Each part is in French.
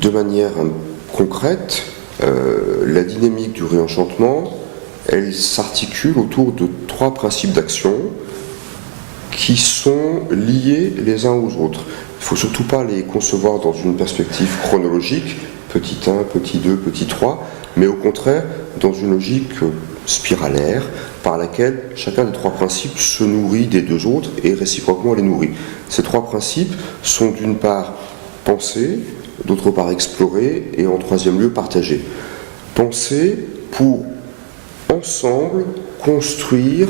de manière concrète, la dynamique du réenchantement, elle s'articule autour de 3 principes d'action qui sont liés les uns aux autres. Il ne faut surtout pas les concevoir dans une perspective chronologique, petit 1, petit 2, petit 3, mais au contraire dans une logique spiralaire par laquelle chacun des 3 principes se nourrit des 2 autres et réciproquement les nourrit. Ces 3 principes sont d'une part penser, d'autre part explorer et en troisième lieu partager. Penser pour ensemble construire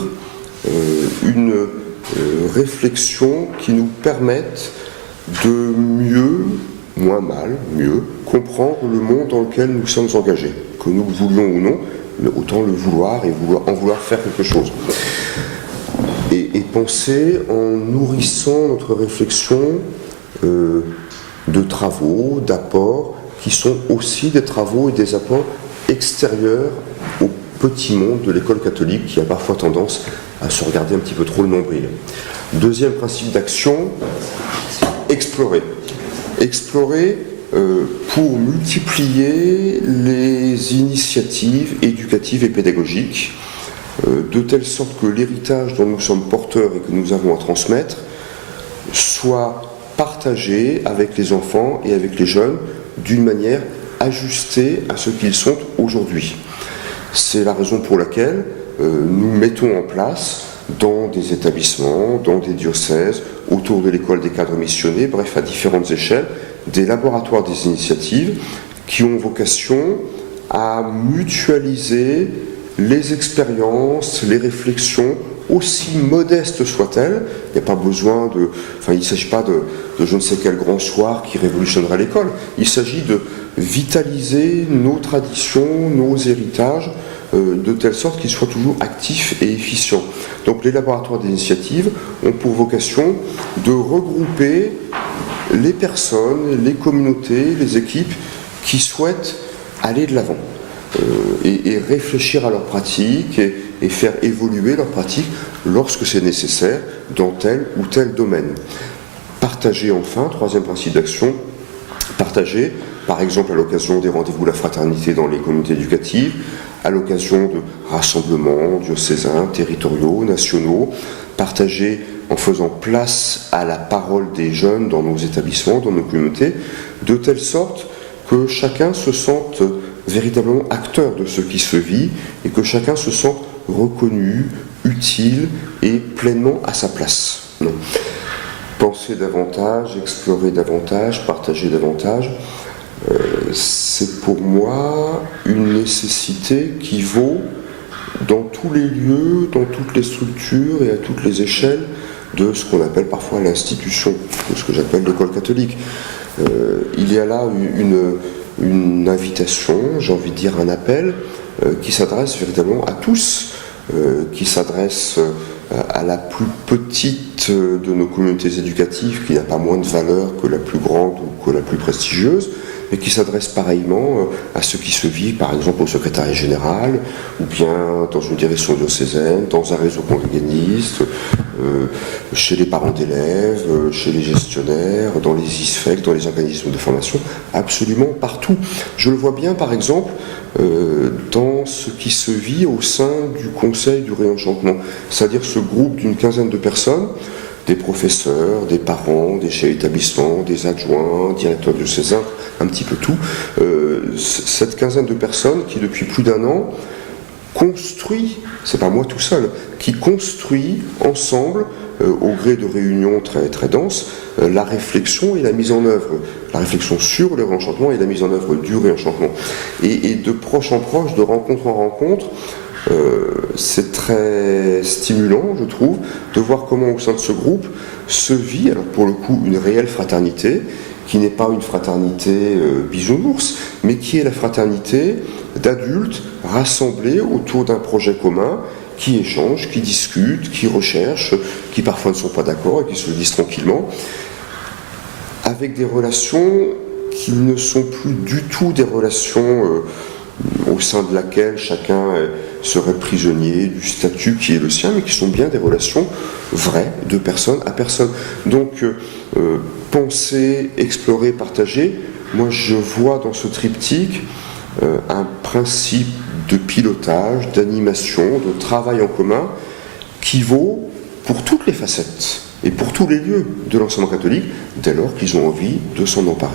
une réflexion qui nous permette de mieux, moins mal, mieux, comprendre le monde dans lequel nous sommes engagés, que nous le voulions ou non, mais autant le vouloir et en vouloir faire quelque chose. Et penser en nourrissant notre réflexion de travaux, d'apports, qui sont aussi des travaux et des apports extérieurs au petit monde de l'école catholique qui a parfois tendance à se regarder un petit peu trop le nombril. Deuxième principe d'action, explorer. Explorer pour multiplier les initiatives éducatives et pédagogiques, de telle sorte que l'héritage dont nous sommes porteurs et que nous avons à transmettre soit partagé avec les enfants et avec les jeunes d'une manière ajustée à ce qu'ils sont aujourd'hui. C'est la raison pour laquelle nous mettons en place dans des établissements, dans des diocèses, autour de l'école des cadres missionnés, bref, à différentes échelles, des laboratoires des initiatives qui ont vocation à mutualiser les expériences, les réflexions, aussi modestes soient-elles. Il n'y a pas besoin de... Enfin, il ne s'agit pas de je ne sais quel grand soir qui révolutionnerait l'école. Il s'agit de vitaliser nos traditions, nos héritages, de telle sorte qu'ils soient toujours actifs et efficients. Donc les laboratoires d'initiative ont pour vocation de regrouper les personnes, les communautés, les équipes qui souhaitent aller de l'avant et réfléchir à leurs pratiques et faire évoluer leurs pratiques lorsque c'est nécessaire dans tel ou tel domaine. Partager enfin, troisième principe d'action, partager, par exemple à l'occasion des rendez-vous de la fraternité dans les communautés éducatives, à l'occasion de rassemblements diocésains, territoriaux, nationaux, partager en faisant place à la parole des jeunes dans nos établissements, dans nos communautés, de telle sorte que chacun se sente véritablement acteur de ce qui se vit et que chacun se sente reconnu, utile et pleinement à sa place. Non. Penser davantage, explorer davantage, partager davantage, c'est pour moi une nécessité qui vaut dans tous les lieux, dans toutes les structures et à toutes les échelles de ce qu'on appelle parfois l'institution, de ce que j'appelle l'école catholique. Il y a là une invitation, j'ai envie de dire un appel, qui s'adresse véritablement à tous, qui s'adresse à la plus petite de nos communautés éducatives, qui n'a pas moins de valeur que la plus grande ou que la plus prestigieuse, mais qui s'adresse pareillement à ce qui se vit, par exemple, au secrétariat général, ou bien dans une direction diocésaine, dans un réseau congréganiste, chez les parents d'élèves, chez les gestionnaires, dans les ISFEC, dans les organismes de formation, absolument partout. Je le vois bien, par exemple, dans ce qui se vit au sein du Conseil du réenchantement, c'est-à-dire ce groupe d'une quinzaine de personnes, des professeurs, des parents, des chefs d'établissement, des adjoints, directeurs diocésains, un petit peu tout. Cette quinzaine de personnes qui, depuis plus d'un an, construit, c'est pas moi tout seul, qui construit ensemble, au gré de réunions très, très denses, la réflexion et la mise en œuvre. La réflexion sur le réenchantement et la mise en œuvre du réenchantement. Et de proche en proche, de rencontre en rencontre, c'est très stimulant, je trouve, de voir comment au sein de ce groupe se vit, alors pour le coup, une réelle fraternité, qui n'est pas une fraternité bisounours, mais qui est la fraternité d'adultes rassemblés autour d'un projet commun, qui échangent, qui discutent, qui recherchent, qui parfois ne sont pas d'accord et qui se le disent tranquillement, avec des relations qui ne sont plus du tout des relations au sein de laquelle chacun seraient prisonniers du statut qui est le sien, mais qui sont bien des relations vraies, de personne à personne. Donc, penser, explorer, partager, moi je vois dans ce triptyque un principe de pilotage, d'animation, de travail en commun, qui vaut pour toutes les facettes et pour tous les lieux de l'enseignement catholique, dès lors qu'ils ont envie de s'en emparer.